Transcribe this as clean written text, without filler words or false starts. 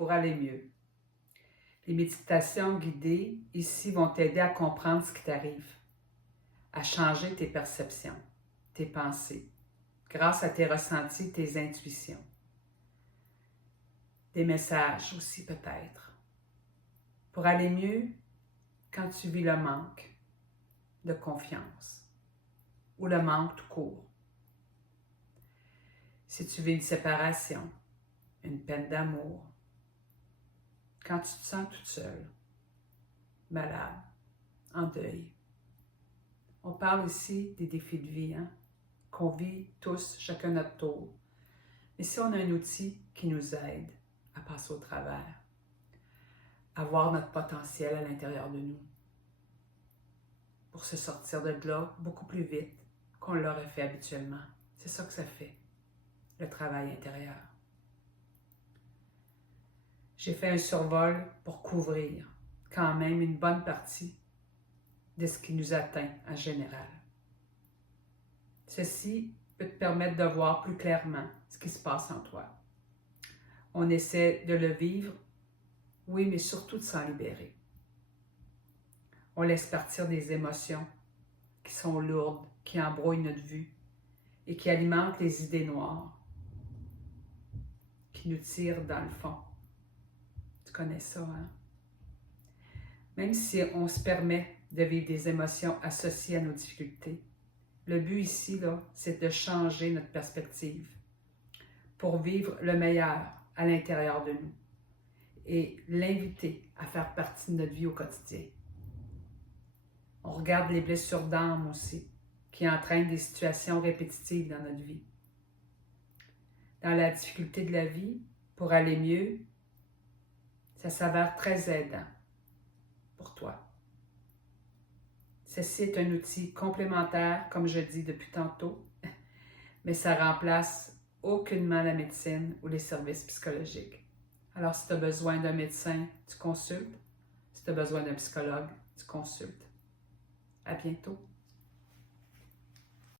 pour aller mieux. Les méditations guidées ici vont t'aider à comprendre ce qui t'arrive, à changer tes perceptions, tes pensées, grâce à tes ressentis, tes intuitions. Des messages aussi peut-être. Pour aller mieux quand tu vis le manque de confiance ou le manque tout court. Si tu vis une séparation, une peine d'amour, quand tu te sens toute seule, malade, en deuil. On parle ici des défis de vie, qu'on vit tous, chacun notre tour. Mais si on a un outil qui nous aide à passer au travers, à voir notre potentiel à l'intérieur de nous, pour se sortir de là beaucoup plus vite qu'on l'aurait fait habituellement. C'est ça que ça fait, le travail intérieur. J'ai fait un survol pour couvrir quand même une bonne partie de ce qui nous atteint en général. Ceci peut te permettre de voir plus clairement ce qui se passe en toi. On essaie de le vivre, oui, mais surtout de s'en libérer. On laisse partir des émotions qui sont lourdes, qui embrouillent notre vue et qui alimentent les idées noires, qui nous tirent dans le fond. Tu connais ça, hein? Même si on se permet de vivre des émotions associées à nos difficultés, le but ici, là, c'est de changer notre perspective pour vivre le meilleur à l'intérieur de nous et l'inviter à faire partie de notre vie au quotidien. On regarde les blessures d'âme aussi, qui entraînent des situations répétitives dans notre vie. Dans la difficulté de la vie, pour aller mieux, ça s'avère très aidant pour toi. Ceci est un outil complémentaire, comme je dis depuis tantôt, mais ça remplace aucunement la médecine ou les services psychologiques. Alors, si tu as besoin d'un médecin, tu consultes. Si tu as besoin d'un psychologue, tu consultes. À bientôt.